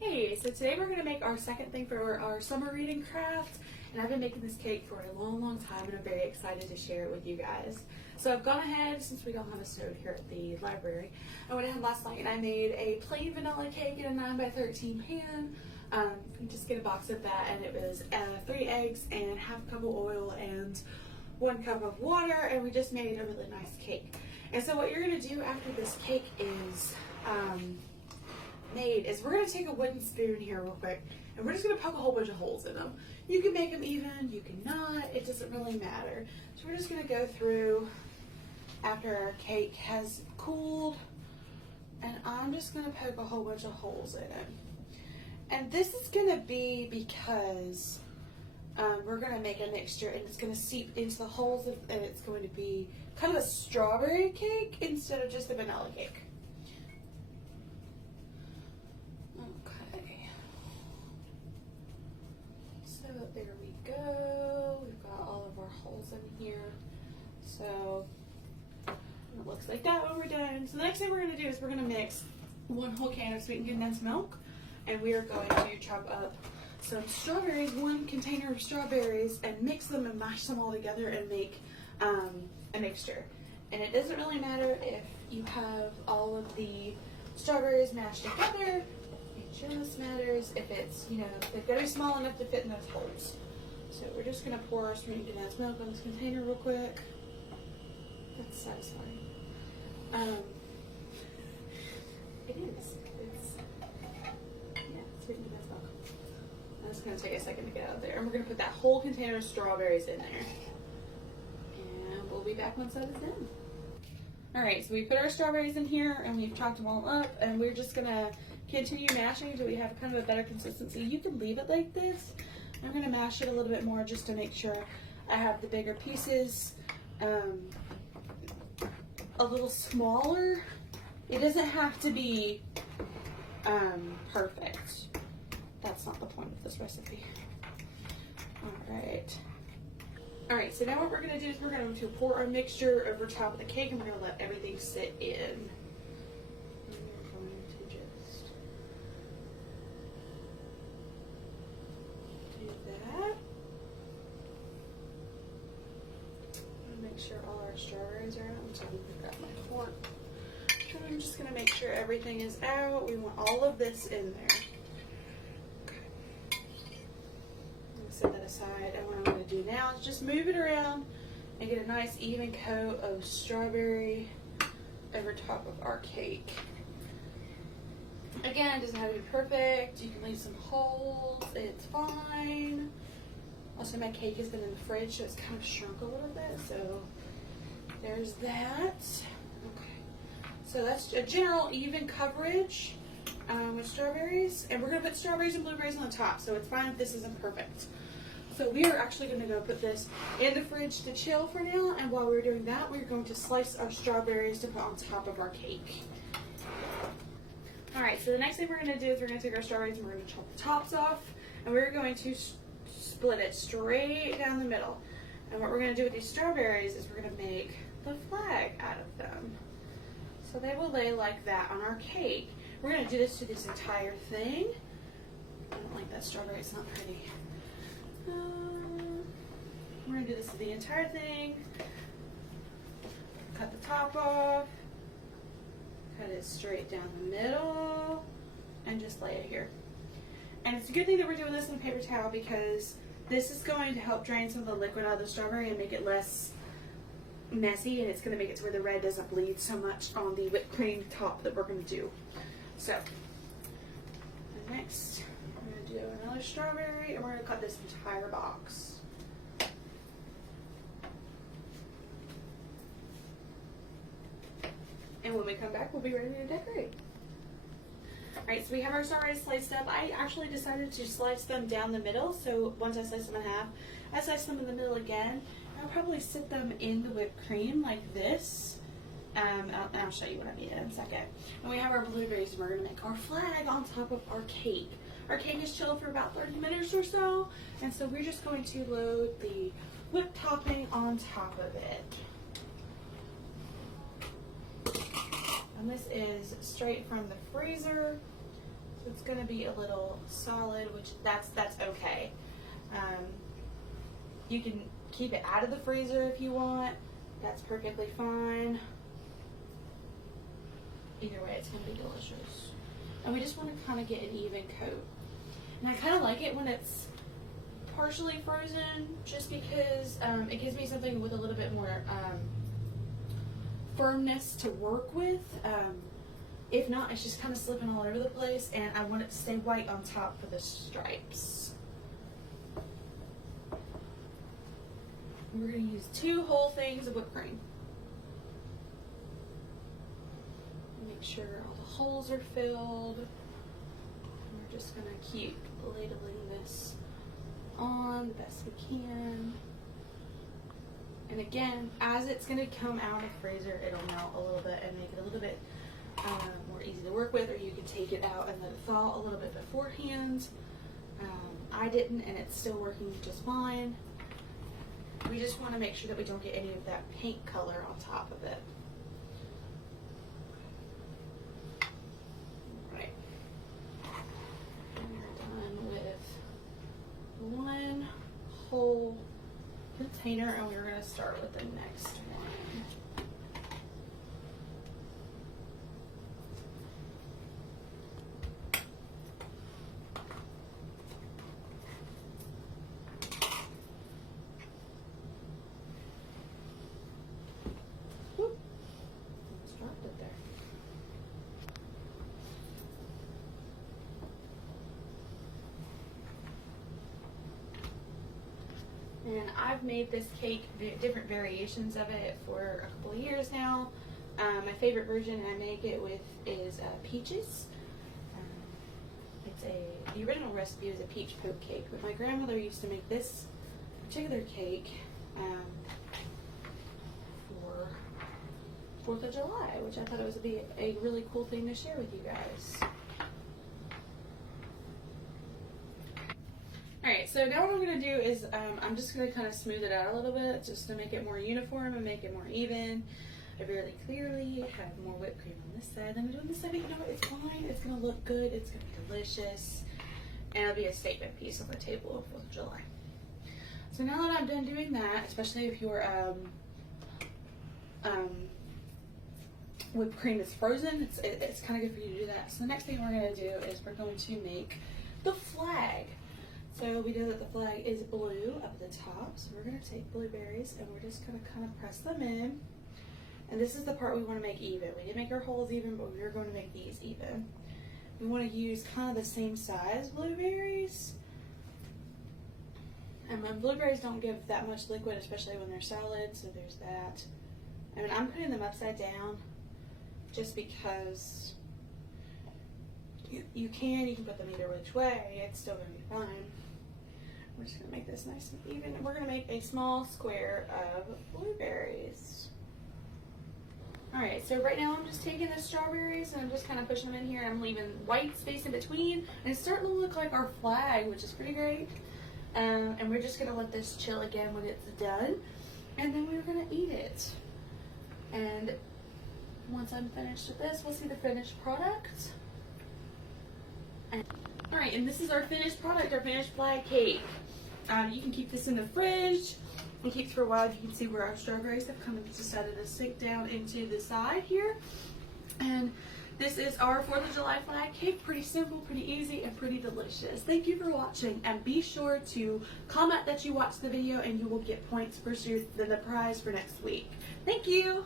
Hey, so today we're going to make our second thing for our summer reading craft, and I've been making this cake for a long time, and I'm very excited to share it with you guys. So I've gone ahead, since we don't have a stove here at the library, I went ahead last night and I made a plain vanilla cake in a 9x13 pan. You just get a box of that, and it was 3 eggs and half a cup of oil and 1 cup of water, and we just made a really nice cake. And so what you're going to do after this cake is made is we're going to take a wooden spoon here real quick, and we're just going to poke a whole bunch of holes in them. You can make them even, you can not, it doesn't really matter. So we're just going to go through after our cake has cooled, and I'm just going to poke a whole bunch of holes in it. And this is going to be because we're going to make a mixture, and it's going to seep into the holes, and it's going to be kind of a strawberry cake instead of just a vanilla cake. Okay. So there we go. We've got all of our holes in here. So it looks like that when we're done. So the next thing we're going to do is we're going to mix 1 whole can of sweetened condensed milk, and we are going to chop up some strawberries, 1 container of strawberries, and mix them and mash them all together and make a mixture. And it doesn't really matter if you have all of the strawberries mashed together. It just matters if it's, they've got to be small enough to fit in those holes. So we're just going to pour our sweetened condensed milk on this container real quick. That's satisfying. It is. It's, yeah, sweetened condensed milk. That's going to take a second to get out of there. And we're going to put that whole container of strawberries in there. And we'll be back once that is done. Alright, so we put our strawberries in here, and we've chopped them all up, and we're just going to continue mashing until we have kind of a better consistency. You can leave it like this. I'm going to mash it a little bit more just to make sure I have the bigger pieces a little smaller. It doesn't have to be perfect. That's not the point of this recipe. Alright, so now what we're going to do is we're going to pour our mixture over top of the cake, and we're going to let everything sit in. Sure all our strawberries are out. So I'm going to grab my fork. And I'm just going to make sure everything is out. We want all of this in there. Okay. I'm going to set that aside. And what I'm going to do now is just move it around and get a nice even coat of strawberry over top of our cake. Again, it doesn't have to be perfect. You can leave some holes. It's fine. Also, my cake has been in the fridge, so it's kind of shrunk a little bit, so there's that. Okay, so that's a general even coverage with strawberries, and we're going to put strawberries and blueberries on the top, so it's fine if this isn't perfect. So we are actually going to go put this in the fridge to chill for now, and while we're doing that, we're going to slice our strawberries to put on top of our cake. Alright, so the next thing we're going to do is we're going to take our strawberries and we're going to chop the tops off, and we're going to split it straight down the middle. And what we're going to do with these strawberries is we're going to make the flag out of them. So they will lay like that on our cake. We're going to do this to this entire thing. I don't like that strawberry, it's not pretty. We're going to do this to the entire thing. Cut the top off. Cut it straight down the middle. And just lay it here. And it's a good thing that we're doing this in a paper towel because this is going to help drain some of the liquid out of the strawberry and make it less messy, and it's going to make it to where the red doesn't bleed so much on the whipped cream top that we're going to do. So, next, I'm going to do another strawberry, and we're going to cut this entire box. And when we come back, we'll be ready to decorate. Alright, so we have our strawberries sliced up. I actually decided to slice them down the middle, so once I slice them in half, I slice them in the middle again. I'll probably sit them in the whipped cream like this. I'll show you what I mean in a second. And we have our blueberries, and we're going to make our flag on top of our cake. Our cake is chilled for about 30 minutes or so, and so we're just going to load the whipped topping on top of it. And this is straight from the freezer. So it's going to be a little solid, which that's okay. You can keep it out of the freezer if you want. That's perfectly fine. Either way, it's going to be delicious. And we just want to kind of get an even coat. And I kind of like it when it's partially frozen, just because it gives me something with a little bit more firmness to work with. If not, it's just kind of slipping all over the place, and I want it to stay white on top for the stripes. We're going to use 2 whole things of whipped cream. Make sure all the holes are filled. We're just going to keep ladling this on the best we can. And again, as it's going to come out of the freezer, it'll melt a little bit and make it a little bit more easy to work with, or you can take it out and let it thaw a little bit beforehand. I didn't, and it's still working just fine. We just want to make sure that we don't get any of that paint color on top of it. Alright. We're done with one whole container, and we're going to start with the next one. And I've made this cake, different variations of it, for a couple of years now. My favorite version I make it with is peaches. The original recipe is a peach poke cake, but my grandmother used to make this particular cake for 4th of July, which I thought it would be a really cool thing to share with you guys. Alright, so now what I'm going to do is I'm just going to kind of smooth it out a little bit just to make it more uniform and make it more even. I really clearly have more whipped cream on this side than I do on this side, but you know what, it's fine. It's going to look good. It's going to be delicious. And it'll be a statement piece on the table of 4th of July. So now that I'm done doing that, especially if your whipped cream is frozen, it's kind of good for you to do that. So the next thing we're going to do is we're going to make the flag. So we know that the flag is blue up at the top, so we're going to take blueberries and we're just going to kind of press them in. And this is the part we want to make even. We didn't make our holes even, but we're going to make these even. We want to use kind of the same size blueberries. And when blueberries don't give that much liquid, especially when they're solid, so there's that. I mean, I'm putting them upside down just because you can put them either which way, it's still going to be fine. We're just going to make this nice and even, and we're going to make a small square of blueberries. Alright, so right now I'm just taking the strawberries and I'm just kind of pushing them in here. I'm leaving white space in between, and it's starting to look like our flag, which is pretty great. And we're just going to let this chill again when it's done, and then we're going to eat it. And once I'm finished with this, we'll see the finished product. Alright, and this is our finished product, our finished flag cake. You can keep this in the fridge and keep it for a while. You can see where our strawberries have kind of decided to sink down into the side here. And this is our 4th of July flag cake. Pretty simple, pretty easy, and pretty delicious. Thank you for watching, and be sure to comment that you watched the video and you will get points for the prize for next week. Thank you!